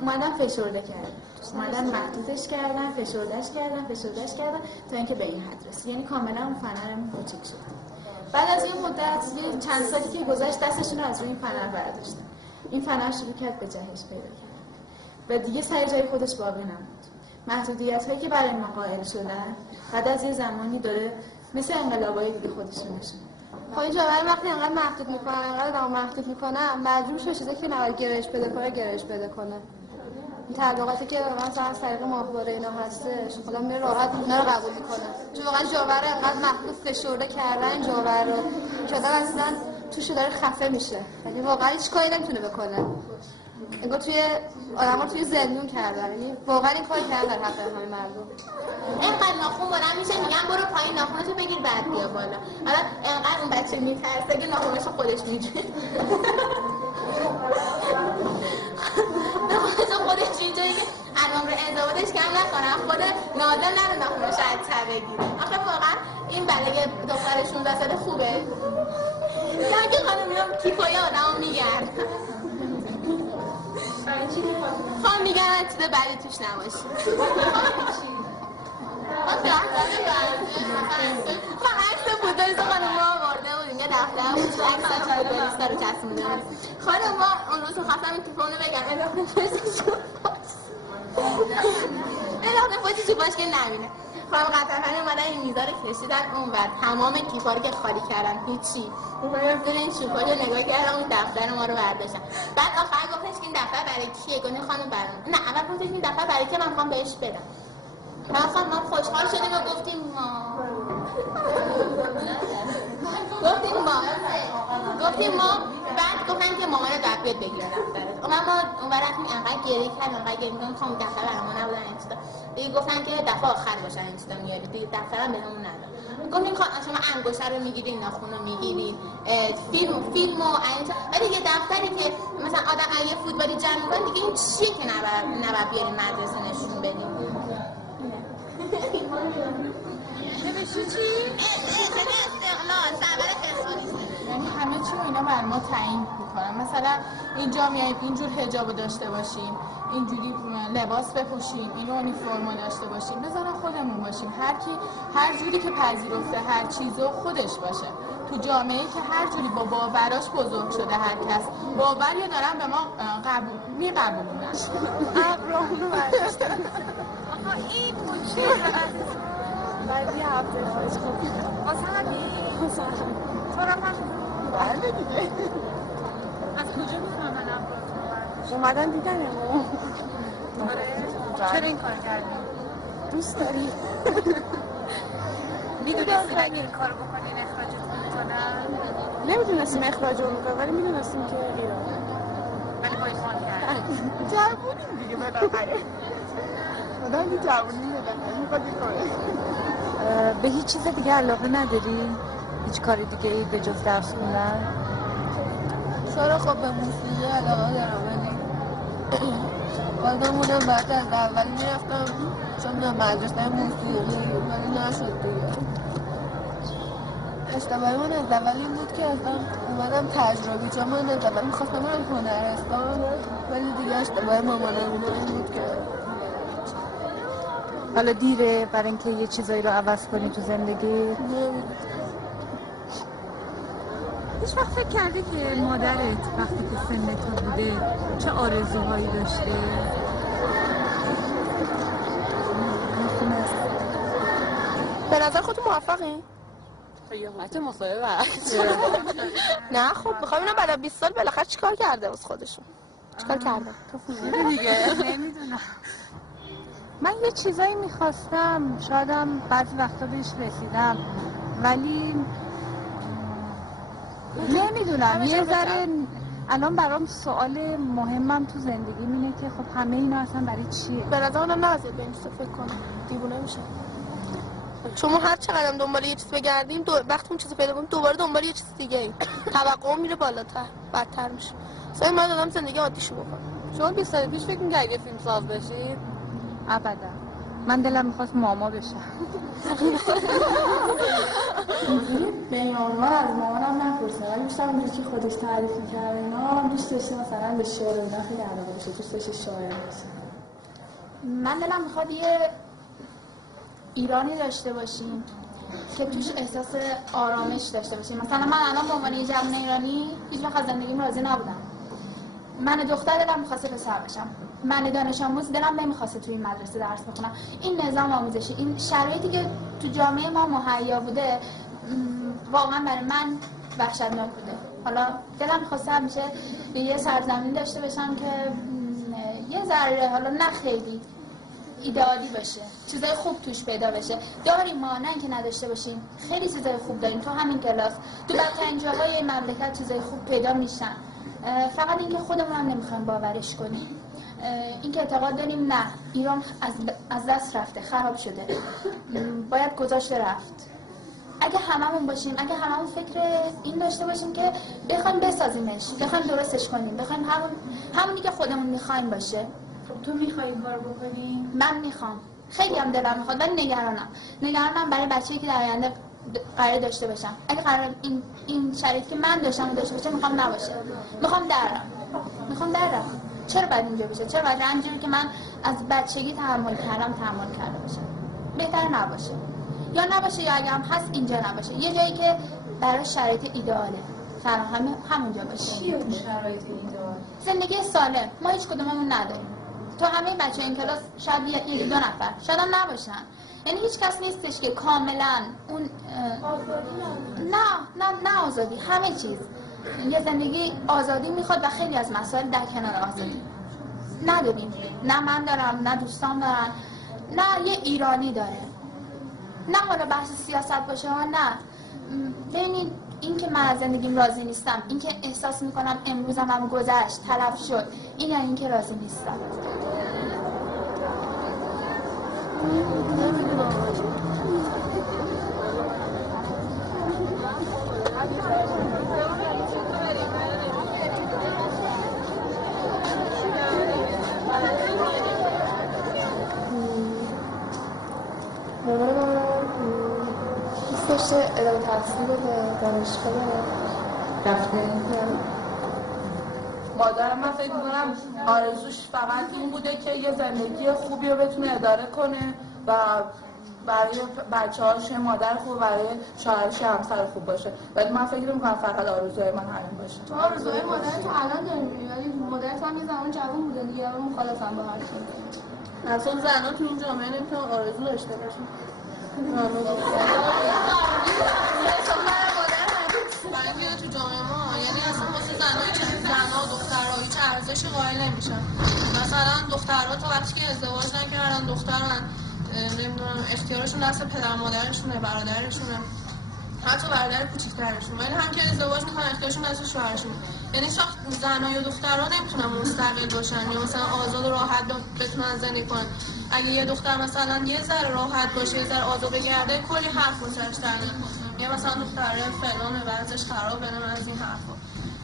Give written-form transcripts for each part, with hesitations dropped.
اومدن فشرده کردن، اومدن محدودش کردن، فشردهش کردن تا اینکه به این حد رسید. یعنی کاملا اون فنرمون کوچیک شد. بعد از این مدت یه چند سالی که گذشت دستشون رو از روی این فنر برداشتن. این فنر شروع کرد به جهش پیدا کردن و دیگه سر جای خودش باقی نموند. محدودیت‌هایی که برای ما قائل شدن بعد از یه زمانی داره مثل انقلابای دیگه خودشون نشون. خب این جامعه وقتی انقدر محدود میکنن، انقدر آدم محدود میکنن، مجبور شده چیزی که نباید گرایش بده کنه. این تعلقاتی که مثلا از طریق ماهواره اینا هستش، خدا میره راحت اونا رو قبول میکنه. چون واقعا جامعه رو انقدر محدود فشرده کردن جامعه رو که آدم اصلا توش داره خفه میشه. یعنی واقعا هیچ کاری نمیتونه بکنه. انگار توی آدم‌ها توی زندون کردن. یعنی واقعا این کار کردن در حق همه مردم. اینقدر ناخون بلند میشه میگن برو پایین ناخونتو بگیر بعد بیا بالا. حالا اینقدر اون بچه میترسه که ناخونشو خودش میگیره. خودش اینجایی که الان رو ازدواجش کم نکنم خود نادم نره ناخونشو از ته بگیره. آخه واقعا این برای دختر 16 ساله خوبه. یعنی خانم میام کیفای آدمو میگن. خواهم میگن چیز بعدی توش نباشی. عکس فوتبالیست خانم ما آورده بودیم یه دفتر بود عکس فوتبالیستا رو چسبونده بود. خانم ما اون روز خواستم این تیفونو بگم انداختم پشتشو باش که نبینه. خانم قطرفنی اومدن این میزا رو کشیدن اون ور تمام کیفا رو که خالی کردن هیچی. اومدن دور این شوفا رو نگاه کردن اون دفتر ما رو برداشتن. بعد آخر گفتش که این دفتر برای کیه؟ گفتم خانم برام. نه اول گفتش این دفتر برای که من میخوام بهش بدم. ما خوشحال شدیم و گفتیم ما بعد گفتن که مامانت باید بیاد بگیره دفترت. اون رفتیم انقدر گریه کردیم خانم دفتر برامون نبودن این چیزا. دیگه گفتن که دفعه آخر باشن این چیزا میاری دیگه دفترم بهمون نداد. گفتیم شما انگشتر رو میگیرین ناخن رو میگیرین فیلم و ولی یه دفتری که مثلا آدم یه فوتبالی جمع می‌کنه دیگه این چیه که نباید بیارین مدرسه نشون بدین. یعنی همه چی رو اینا بر ما تعیین میکنن. مثلا اینجا میاییم اینجور حجابو داشته باشیم، اینجوری لباس بپوشیم، این اونیفرمو داشته باشیم، بذارن خودمون باشیم. هر جوری که پذیرفته هر چیزو خودش باشه. تو جامعه‌ای که هر جوری با باوراش بزرگ شده هر کس باوری دارن به ما میقبولونن. عقلمونو برداشتن. آها این چیه؟ بعد یه هفته خواهش خوب واسه همین تو را هم بله دیگه از کجا میفهمن اومدن دیدن امو چرا این کار کردی؟ دوست داری؟ میدونستیم اگه این کار بکنین اخراجتون میکنن؟ نمیدونستیم اخراجتون میکنن ولی میدونستیم که ایران ولی باید خان کردن جوونیم دیگه بالاخره آدم یه جوونی میخواد این کاره. به هیچ چیز دیگه علاقه نداری؟ هیچ کاری دیگه ای به جز درس خوندن؟ چرا خب به موسیقی علاقه دارم ولی خودمونم بعد از اول میرفتم چون مدرسه موسیقی ولی نشد دیگه. اشتباهی من از اول این بود که اصلا اومدم تجربی چون من از اول میخواستم برم هنرستان ولی دیگه اشتباه مامانم این بود که حالا دیره برای اینکه یه چیزایی رو عوض کنی تو زندگی؟ هیچ وقت فکر کردی که مادرت وقتی که سن تو بوده چه آرزوهایی داشته؟ به نظر خودتون موفقین؟ قیامت مصاحبه نه خب میخوام اینا بعد از 20 سال بالاخره چیکار کرده واسه خودشون؟ چیکار کرده؟ دیگه نمیدونم. من یه چیزایی میخواستم شایدم بعضی وقتا بهش رسیدم ولی نمیدونم یه ذره الان برام سوال مهمم تو زندگیم اینه که خب همه اینا اصلا برای چیه؟ به نظر من نباید به این چیزا فکر کنم دیوونه میشم. چون ما هر چقدر دنبال یه چیز بگردیم وقتی اون چیزو پیدا کنیم دوباره دنبال یه چیز دیگه ایم. توقع میره بالاتر بدتر میشه. مثلا من دادم زندگی عادیشو بکنم. شما 20 سال پیش فکر می‌کردید یه فیلم ساز بشید؟ ابدا. من دلم میخواست ماما بشم. به این عنوان از مامانم نپرسه، ولی بیشتر اونجور که خودش تعریف می‌کرد اینا دوست داشته مثلا به شعر و اینا خیلی علاقه داشته، دوست داشته شاعر باشه. من دلم میخواد یه ایرانی داشته باشیم که توش احساس آرامش داشته باشیم. مثلا من الان به عنوان یه جوان ایرانی هیچ وقت از زندگیم راضی نبودم. من دختر دلم می‌خواسته پسر بشم. من دانش آموز دلم نمی‌خواسته توی این مدرسه درس بخونم. این نظام آموزشی، این شرایطی که تو جامعه ما مهیا بوده واقعا برای من وحشتناک بوده. حالا دلم می‌خواسته همیشه یه سرزمین داشته باشم که یه ذره، حالا نه خیلی ایدئالی باشه، چیزای خوب توش پیدا بشه. داریم ما، نه اینکه نداشته باشیم. خیلی چیزای خوب داریم تو همین کلاس، تو بدترین جاهای این مملکت چیزای خوب پیدا میشن. فقط اینکه خودمون هم نمیخوایم باورش کنیم. اینکه اعتقاد داریم نه، ایران از دست رفته، خراب شده، باید گذاشته رفت. اگه هممون باشیم، اگه هممون فکر این داشته باشیم که بخوایم بسازیمش، بخوایم درستش کنیم، بخوایم همونی که خودمون میخوایم باشه. تو میخوایی این کارو بکنی؟ من میخوام، خیلی هم دلم میخواد، ولی نگرانم برای بچه‌ای که در آینده قرار داشته باشم. اگه قرار این شرایطی که من داشتم داشته باشه، میخوام نباشه. میخوام درم. چرا باید اینجا بشه؟ چرا باید همینجوری که من از بچگی تحمل کرده باشم؟ بهتر نباشه. یا نباشه، یا اگه هم هست اینجا نباشه. یه جایی که برای شرایط ایدئاله فراهم همونجا باشه. چیه اون شرایط ایدئال؟ زندگی سالم. ما هیچ کدوممون نداریم. تو همه بچه این کلاس شاید یکی دو نفر، شاید هم نباشن. یعنی هیچ کس نیستش که کاملا اون نه آزادی، همه چیز. یه زندگی آزادی میخواد و خیلی از مسائل در کنار آزادی نداریم. نه من دارم، نه دوستان دارن، نه یه ایرانی داره. نه حالا بحث سیاست باشه ها، نه. ببینید این که من از زندگیم راضی نیستم، این که احساس میکنم امروزم هم گذشت، تلف شد، این یا این که راضی نیستم. دوست داشته ادامه تحصیل بده، دانشگاه رفته. مادرم من فکر می‌کنم آرزوش فقط این بوده که یه زندگی خوبی رو بتونه اداره کنه و برای بچه‌هاش مادر خوب، برای شوهرش همسر خوب باشه. ولی من فکر نمی‌کنم فقط آرزوی من همین باشه. تو آرزوی مادر تو الان داری، ولی مادرت هم یه زمان جوان بوده دیگه، من مخالفم با هر چیزی. اصلا زن‌ها تو این جامعه نمیتونن آرزو داشته باشن. تو جامعه ما یعنی اصلا واسه زن‌ها و دخترها هیچ ارزشی قائل نمیشن. مثلا دخترها تا وقتی که ازدواج نکردن، دخترن، نمیدونم اختیارشون دست پدر مادرشونه، برادرشونه، حتی برادر کوچیک‌ترشون. ولی هم که ازدواج میکنن اختیارشون دست شوهرشون. یعنی ساخت زن‌ها یا دخترها نمیتونن مستقل باشن یا مثلا آزاد و راحت بتونن زندگی کنن. اگه یه دختر مثلا یه ذره راحت باشه، یه ذره آزاد بگرده، کلی حرف واسش درنه. یا مثلا دختره فلانه، وضعش خرابه، من از این حرفا.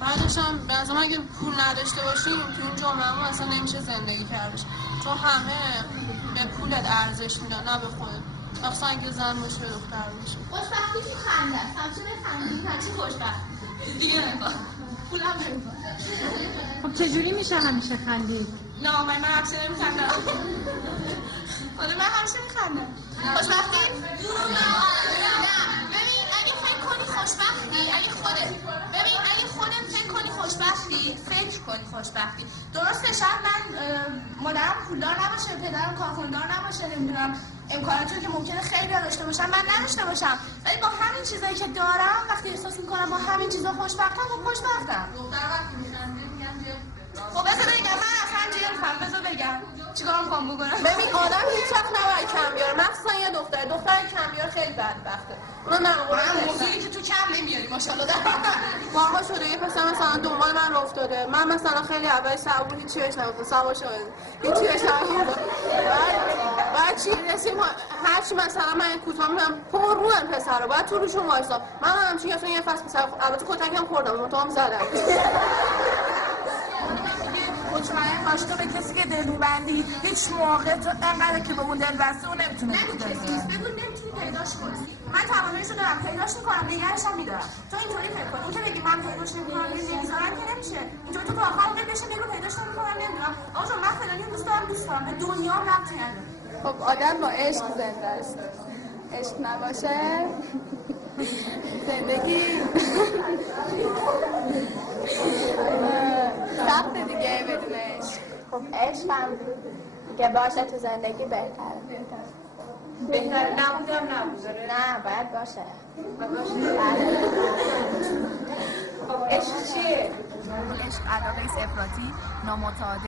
بعدش هم مثلا اگه پول نداشته باشیم تو این جامعه ما اصلا نمیشه زندگی کردش. چون همه به پولت ارزش میدن، نه به خودت. مثلا اگه زن باشه به دختر باشه. خوشبختی تو خنده است. همچه بخندید هرچی خوشبخت. دیگه نمیخواد. پولم نمیخواد. خب چجوری میشه همیشه خندید؟ نه من همیشه نمیخندم. حالا من همیشه میخندم. خوشبختی؟ ببین اگه فکر کنی خوشبختی، اگه خودت فکر کنی خوشبختی. درسته شاید من مادرم پولدار نباشه، پدرم کارخوندار نباشه، نمیدونم امکاناتی که ممکنه خیلی داشته باشم من نداشته باشم، ولی با همین چیزایی که دارم وقتی احساس میکنم با همین چیزا خوشبختم، خب خوشبختم. دختر وقتی میخنده میگن خب بذار بگم، من اصلا جلفم، بذار بگم چیکار میخوام بکنم. ببین آدم هیچ وقت نباید کم بیاره، مخصوصا یه دختر کم بیاره خیلی بدبخته. من موضوعی که تو کم نمیاری ماشاءالله. بارها شده یه پسر مثلا دنبال من رو افتاده، من مثلا خیلی اول صبور هیچی بهش نگفتم، سوار شده هیچی بهش نگفتم. بعد چی رسیم هرچی مثلا من کوتاه میرم پر رو هم پسر رو باید تو روشون وایسا. من همچین اصلا یه فصل پسر البته کتکم خوردم، منتها هم زدم. مطمئن باش تو به کسی که دل میبندی هیچ موقع تو انقدر که به اون دل بسته اون نمیتونه بگو نمیتونی پیداش کنی. من تواناییشو دارم، پیداش میکنم، نگرش هم میدارم. تو اینطوری فکر کن، این که بگی من پیداش نمیکنم نمیذارم که نمیشه. اینطوری تو آخر موقع بشین بگو پیداش نمیکنم نمیدونم. آقا جون من فلانی دوست دارم به دنیا ربطی نداره. خب آدم با عشق زنده است. عشق نباشه زندگی سخت دیگه بدون عشق. خب عشق هم که باشه تو زندگی بهتره. بهتره نبوده نه باید باشه. عشق چیه؟ عشق علاقه افراطی، نامتعادل